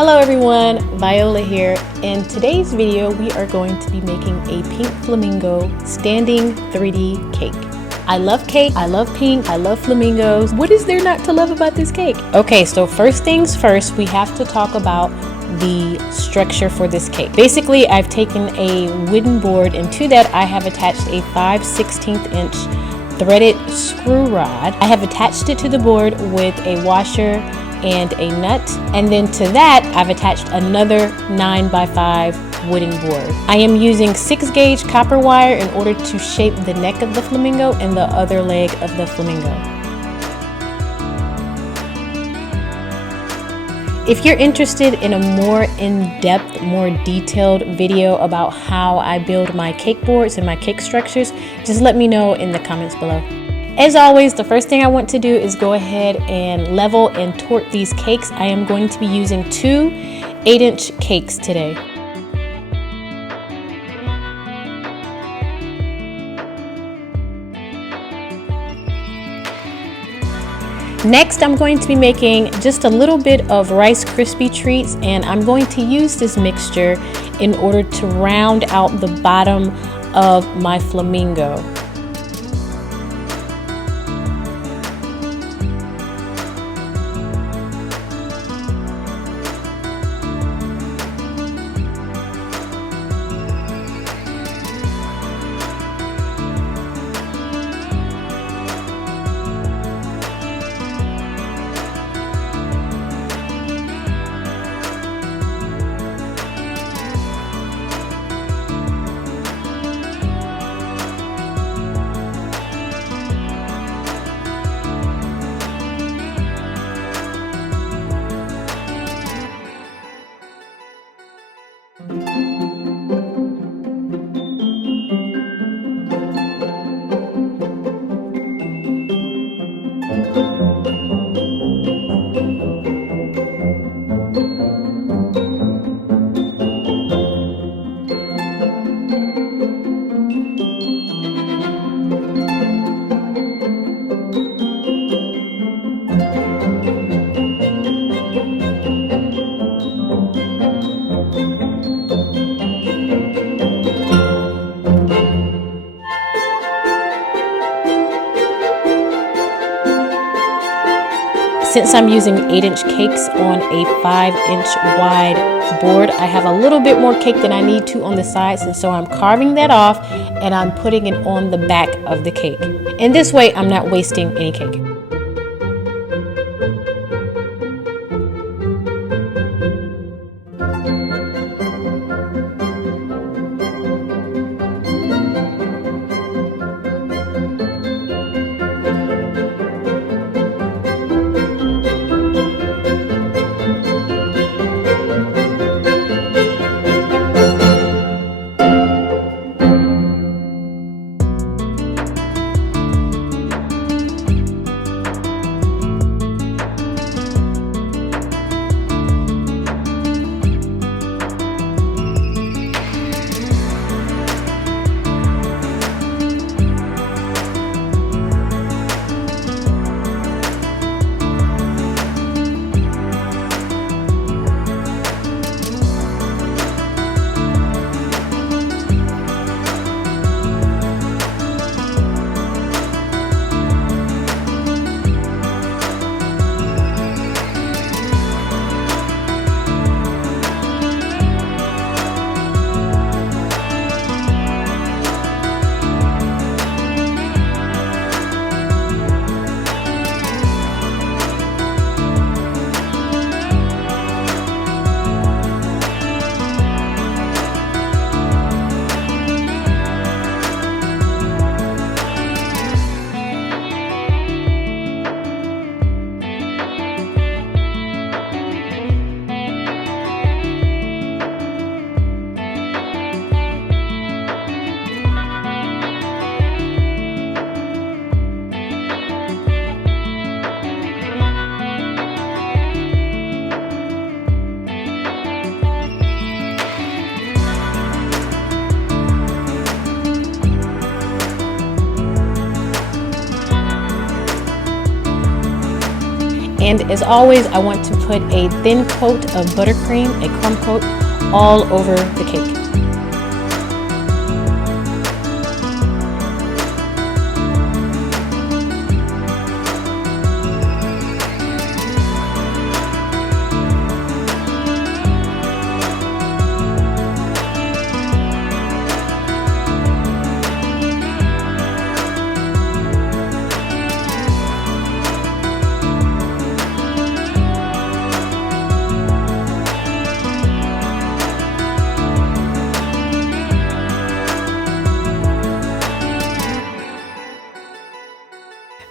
Hello everyone, Viola here. In today's video, we are going to be making a pink flamingo standing 3D cake. I love cake, I love pink, I love flamingos. What is there not to love about this cake? Okay, so first things first, we have to talk about the structure for this cake. Basically, I've taken a wooden board and to that I have attached a 5/16 inch threaded screw rod. I have attached it to the board with a washer and a nut, and then to that I've attached another 9x5 wooden board. I am using 6 gauge copper wire in order to shape the neck of the flamingo and the other leg of the flamingo. If you're interested in a more in-depth, more detailed video about how I build my cake boards and my cake structures, just let me know in the comments below. As always, the first thing I want to do is go ahead and level and torque these cakes. I am going to be using 2 8-inch cakes today. Next, I'm going to be making just a little bit of Rice Krispie treats, and I'm going to use this mixture in order to round out the bottom of my flamingo. Since I'm using 8-inch cakes on a 5-inch wide board, I have a little bit more cake than I need to on the sides, and so I'm carving that off and I'm putting it on the back of the cake. And this way I'm not wasting any cake. And as always, I want to put a thin coat of buttercream, a crumb coat, all over the cake.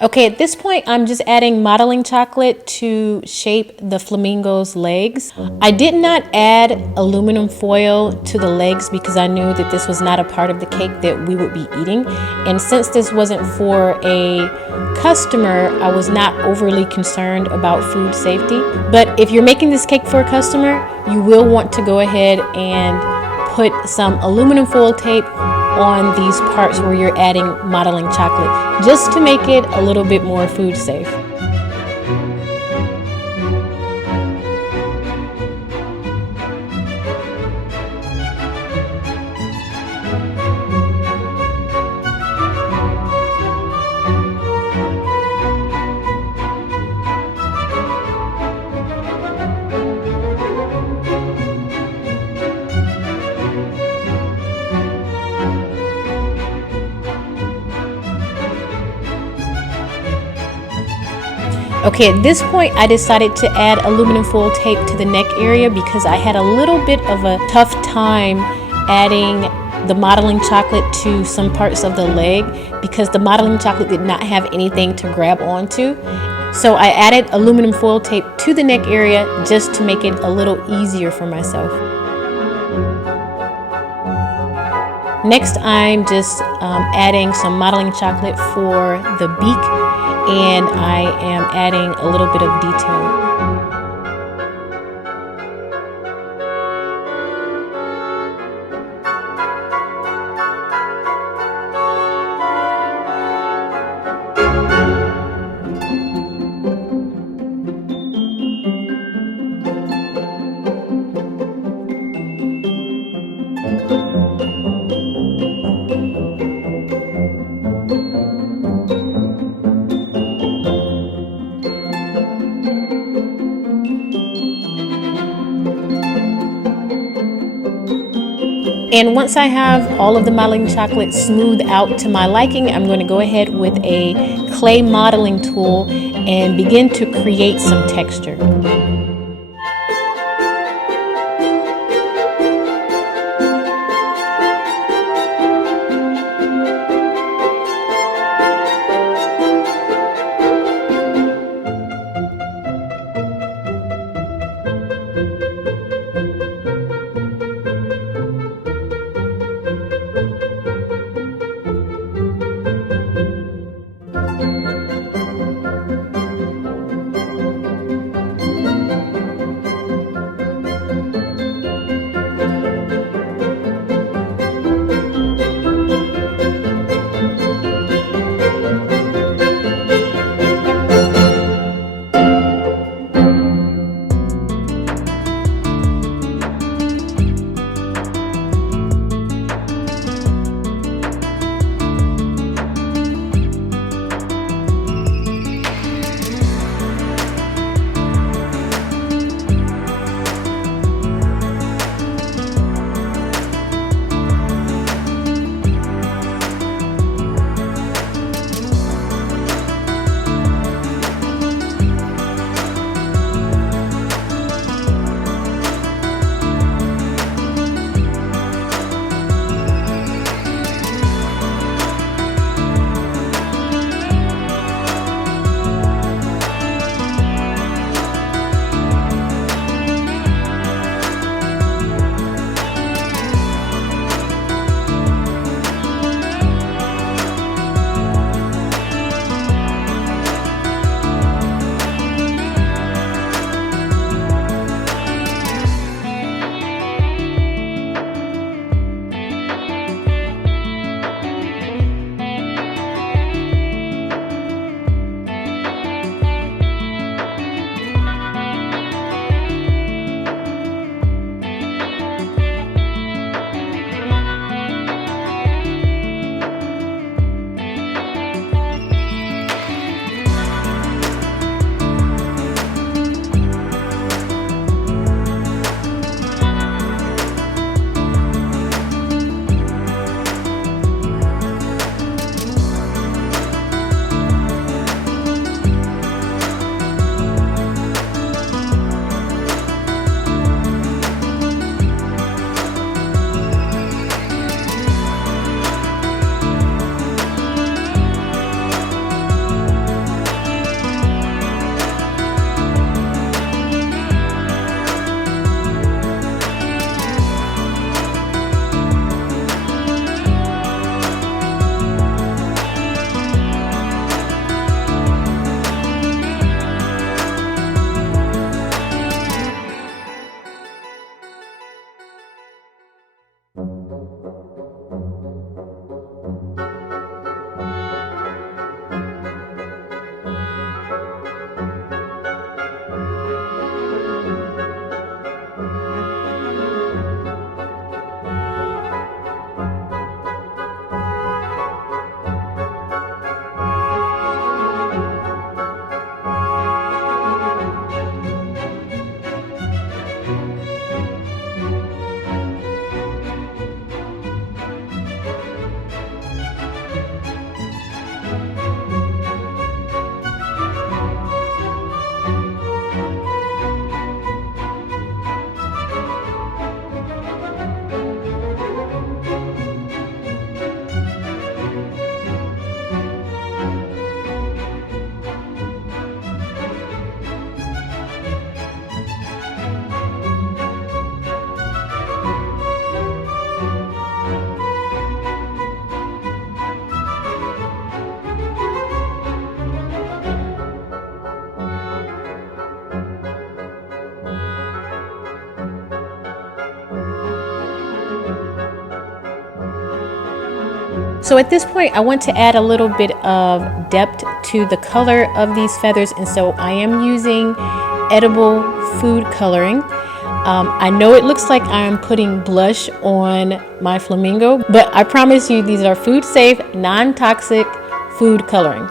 Okay, at this point, I'm just adding modeling chocolate to shape the flamingo's legs. I did not add aluminum foil to the legs because I knew that this was not a part of the cake that we would be eating. And since this wasn't for a customer, I was not overly concerned about food safety. But if you're making this cake for a customer, you will want to go ahead and put some aluminum foil tape on these parts where you're adding modeling chocolate, just to make it a little bit more food safe. Okay, at this point I decided to add aluminum foil tape to the neck area because I had a little bit of a tough time adding the modeling chocolate to some parts of the leg because the modeling chocolate did not have anything to grab onto. So I added aluminum foil tape to the neck area just to make it a little easier for myself. Next, I'm just adding some modeling chocolate for the beak, and I am adding a little bit of detail. And once I have all of the modeling chocolate smoothed out to my liking, I'm going to go ahead with a clay modeling tool and begin to create some texture. So at this point, I want to add a little bit of depth to the color of these feathers, and so I am using edible food coloring. I know it looks like I'm putting blush on my flamingo, but I promise you these are food safe, non-toxic food coloring.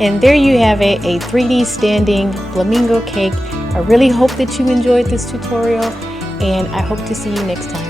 And there you have it, a 3D standing flamingo cake. I really hope that you enjoyed this tutorial, and I hope to see you next time.